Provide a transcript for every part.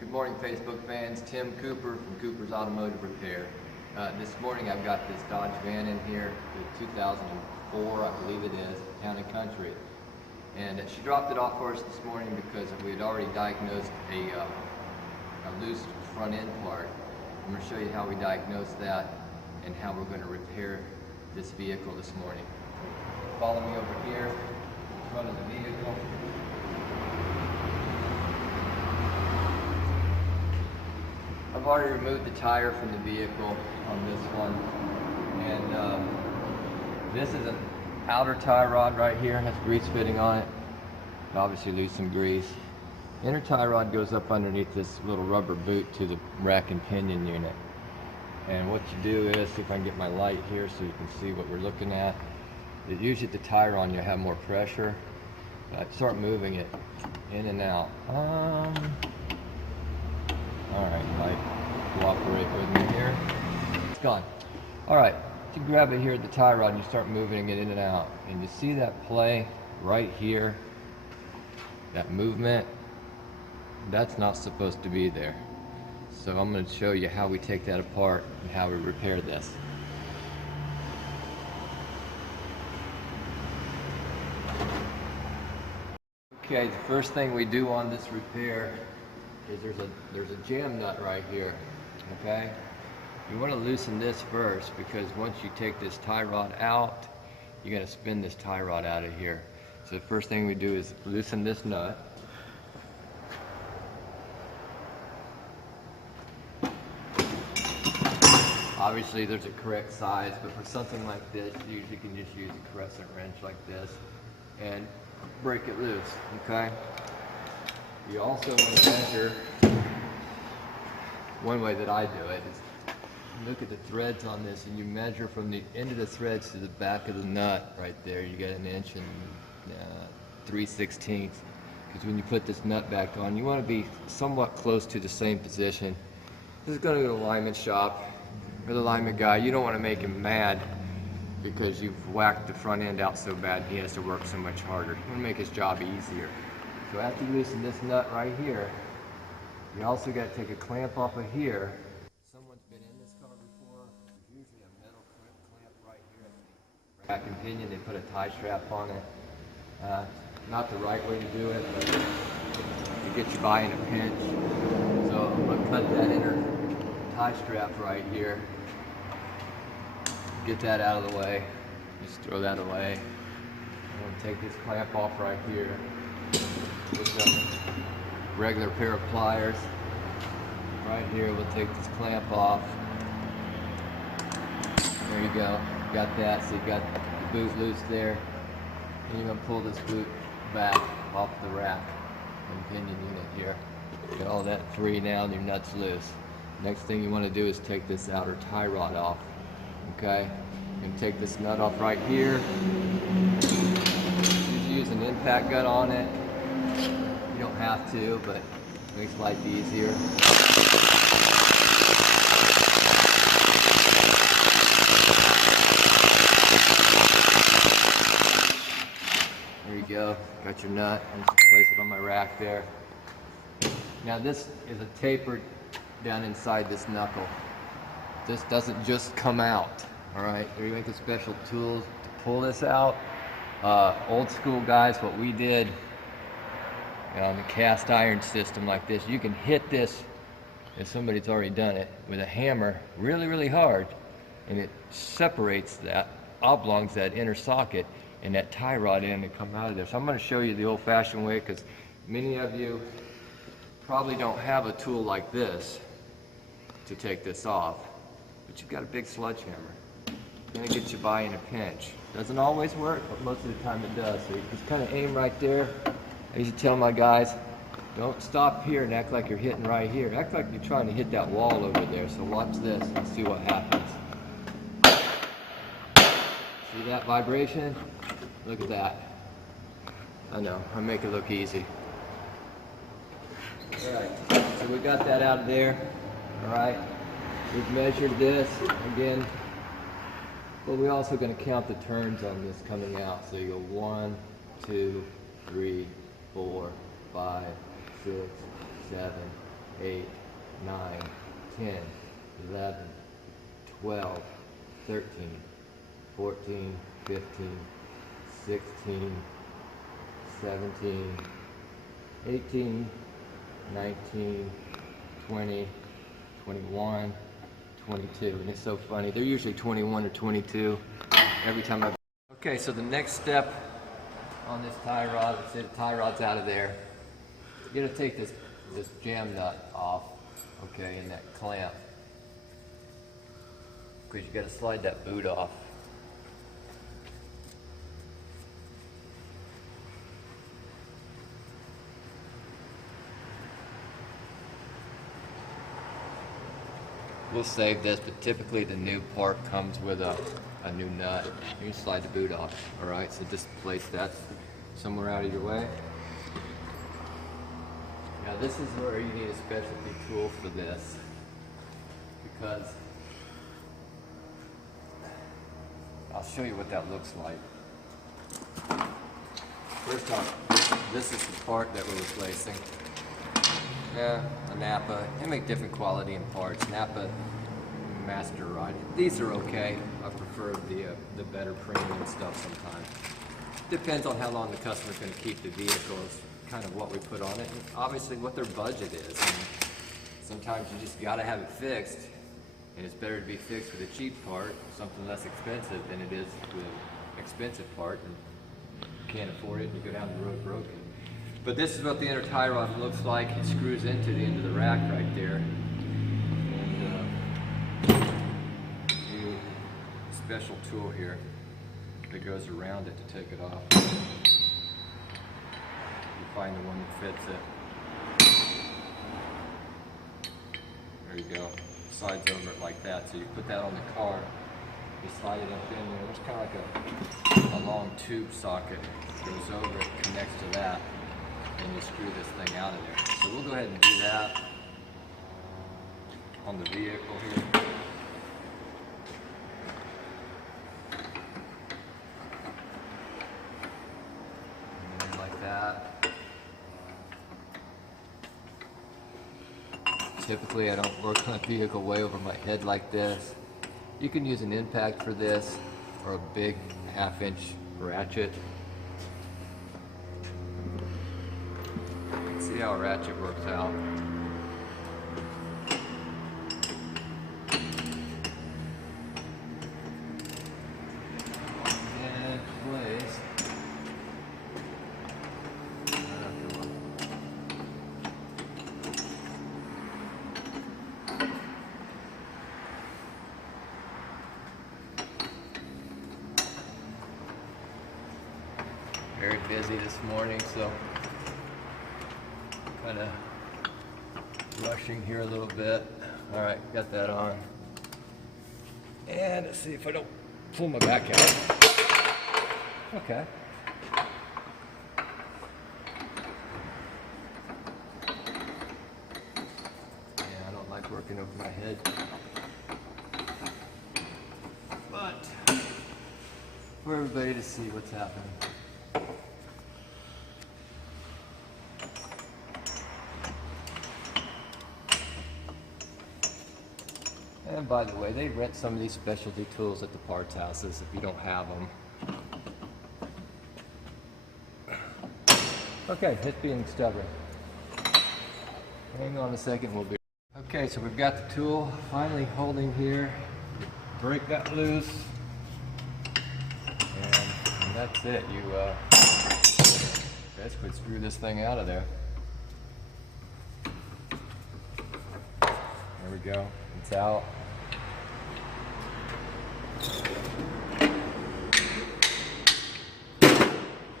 Good morning, Facebook fans. Tim Cooper from Cooper's Automotive Repair. This morning I've got this Dodge van in here, the 2004, I believe it is, Town and Country. And she dropped it off for us this morning because we had already diagnosed a loose front end part. I'm going to show you how we diagnosed that and how we're going to repair this vehicle this morning. Follow me over here in front of the vehicle. I've already removed the tire from the vehicle on this one, and this is an outer tie rod right here, has grease fitting on it. Obviously lose some grease. Inner tie rod goes up underneath this little rubber boot to the rack and pinion unit. And what you do is, see if I can get my light here so you can see what we're looking at. Usually at the tire on you have more pressure. Start moving it in and out. Alright, Mike, cooperate with me here. It's gone. Alright, you grab it here at the tie rod and you start moving it in and out. And you see that play right here, that movement, that's not supposed to be there. So I'm going to show you how we take that apart and how we repair this. Okay, the first thing we do on this repair is there's a jam nut right here, okay? You want to loosen this first because once you take this tie rod out, you're going to spin this tie rod out of here. So the first thing we do is loosen this nut. Obviously there's a correct size, but for something like this, you usually can just use a crescent wrench like this and break it loose, okay? You also want to measure, one way that I do it is look at the threads on this and you measure from the end of the threads to the back of the nut right there. You get 1 inch and 3/16. Because when you put this nut back on, you want to be somewhat close to the same position. This is going to go to the alignment shop or the alignment guy. You don't want to make him mad because you've whacked the front end out so bad he has to work so much harder. You want to make his job easier. So after you loosen this nut right here, you also got to take a clamp off of here. Someone's been in this car before. There's usually a metal clamp right here at the rack and pinion. They put a tie strap on it. Not the right way to do it, but to get you by in a pinch. So I'm going to cut that inner tie strap right here. Get that out of the way. Just throw that away. I'm going to take this clamp off right here with a regular pair of pliers. Right here, we'll take this clamp off. There you go. Got that. So you got the boot loose there. And you're going to pull this boot back off the rack and pinion unit here. Get all that free now and your nut's loose. Next thing you want to do is take this outer tie rod off. Okay? You can take this nut off right here. Use an impact gun on it. You don't have to, but it makes life easier. There you go. Got your nut. I'm just place it on my rack there. Now this is a tapered down inside this knuckle. This doesn't just come out. Alright, we make a special tools to pull this out. Old school guys, what we did on the cast iron system like this, you can hit this, if somebody's already done it, with a hammer really, really hard, and it separates that oblongs, that inner socket, and that tie rod end and come out of there. So I'm going to show you the old-fashioned way because many of you probably don't have a tool like this to take this off, but you've got a big sledgehammer. It's going to get you by in a pinch. Doesn't always work, but most of the time it does. So you just kind of aim right there. I used to tell my guys, don't stop here and act like you're hitting right here. Act like you're trying to hit that wall over there. So watch this and see what happens. See that vibration? Look at that. I know, I make it look easy. Alright, so we got that out of there. Alright, we've measured this again. But we're also going to count the turns on this coming out. So you go 1, 2, 3, 4, 5, 6, 7, 8, 9, 10, 11, 12, 13, 14, 15, 16, 17, 18, 19, 20, 21, 22. And it's so funny, they're usually 21 or 22 every time I... Okay, so the next step on this tie rod, let's say the tie rod's out of there, you're gonna take this jam nut off, okay, and that clamp, because you gotta slide that boot off. We'll save this, but typically the new part comes with a new nut. You can slide the boot off, all right? So just place that somewhere out of your way. Now this is where you need a specialty tool for this, because I'll show you what that looks like. First off, this is the part that we're replacing. Yeah, a Napa. They make different quality in parts. Napa Master Rod. These are okay. I prefer the better premium stuff sometimes. Depends on how long the customer's going to keep the vehicle. It's kind of what we put on it. And obviously what their budget is. And sometimes you just got to have it fixed. And it's better to be fixed with a cheap part, something less expensive than it is with an expensive part. And you can't afford it and you go down the road broken. But this is what the inner tie rod looks like. It screws into the end of the rack right there. And new special tool here that goes around it to take it off. You find the one that fits it. There you go. Slides over it like that. So you put that on the car. You slide it up in there. There's kind of like a long tube socket. Goes over it, connects to that. And you screw this thing out of there. So we'll go ahead and do that on the vehicle here. And like that. Typically I don't work on a vehicle way over my head like this. You can use an impact for this or a big 1/2-inch ratchet. See how a ratchet works out. And place. Very busy this morning, so kind of rushing here a little bit. All right, got that on. And let's see if I don't pull my back out. Okay. Yeah, I don't like working over my head. But for everybody to see what's happening. And by the way, they rent some of these specialty tools at the parts houses if you don't have them. Okay, it's being stubborn. Hang on a second, we'll be... Okay, so we've got the tool finally holding here. Break that loose. And that's it. You basically screw this thing out of there. There we go. It's out.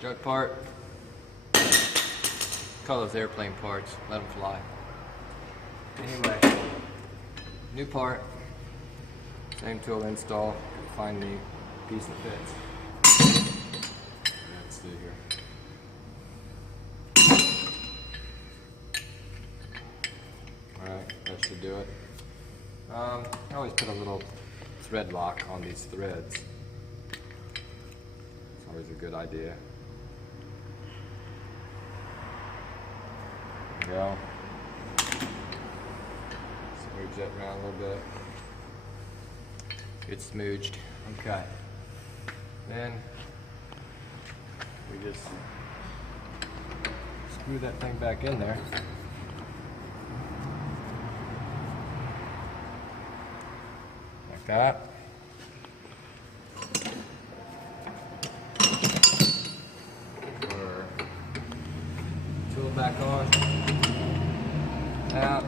Junk part. Call those airplane parts. Let them fly. Anyway, new part. Same tool install. Find the piece that fits. Let's see here. Alright, that should do it. I always put a little thread lock on these threads. It's always a good idea. There we go. Move that around a little bit. Get smooched. Okay. Then we just screw that thing back in there. Like that. Tool back on. Out.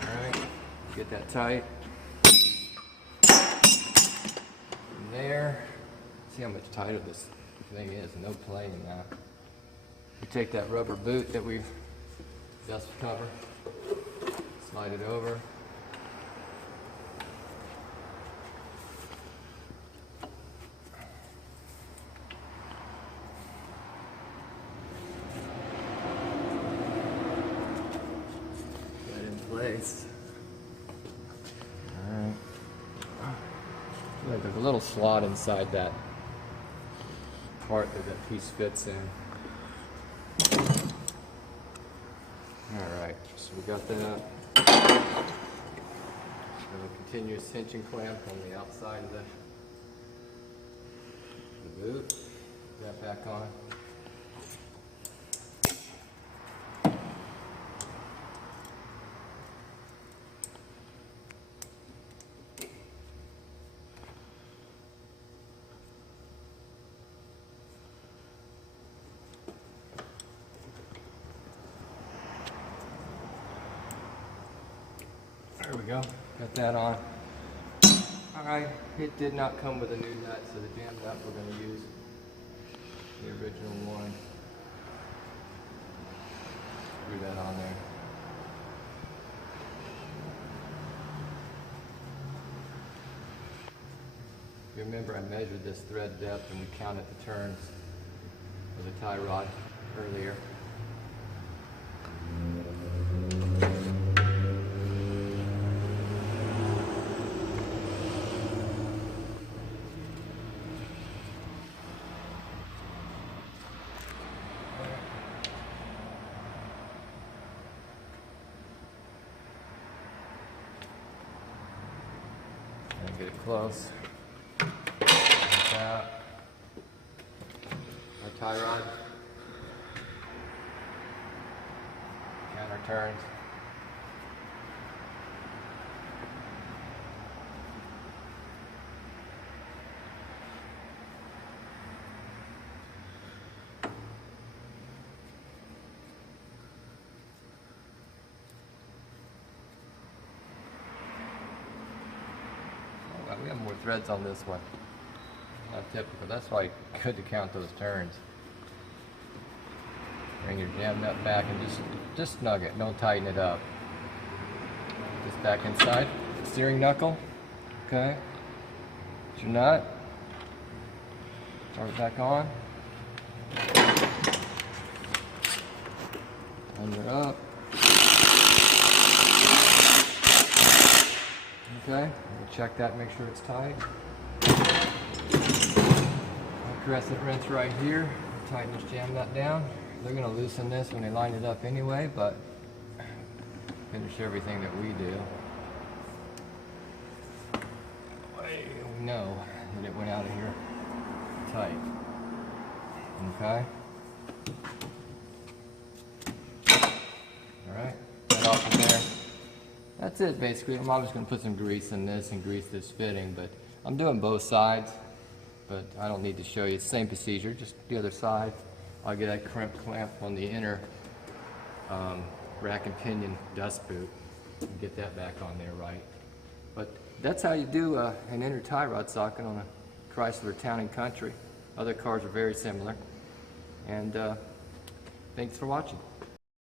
Alright, get that tight. From there, see how much tighter this thing is, no playing in that. We take that rubber boot that we've dust cover, slide it over. Place. Alright. There's a little slot inside that part that that piece fits in. Alright, so we got that. A continuous tension clamp on the outside of the boot. Put that back on. There we go, got that on. Alright, it did not come with a new nut, so the jam nut we're going to use the original one. Screw that on there. If you remember, I measured this thread depth and we counted the turns of the tie rod earlier. Get it close. Like that. Our tie rod. Counter turns. We have more threads on this one. Not typical. That's why it's good to count those turns. Bring your jam nut back and just snug it. Don't tighten it up. Just back inside. Steering knuckle. Okay. Get your nut. Start it back on. Under up. Okay, we'll check that, make sure it's tight. Crescent wrench right here. Tighten this jam nut down. They're going to loosen this when they line it up anyway, but finish everything that we do. We know that it went out of here tight. Okay. Alright, that off of there. That's it basically. I'm just going to put some grease in this and grease this fitting, but I'm doing both sides, but I don't need to show you. It's the same procedure, just the other side. I'll get that crimp clamp on the inner rack and pinion dust boot and get that back on there right. But that's how you do an inner tie rod socket on a Chrysler Town and Country. Other cars are very similar. And thanks for watching.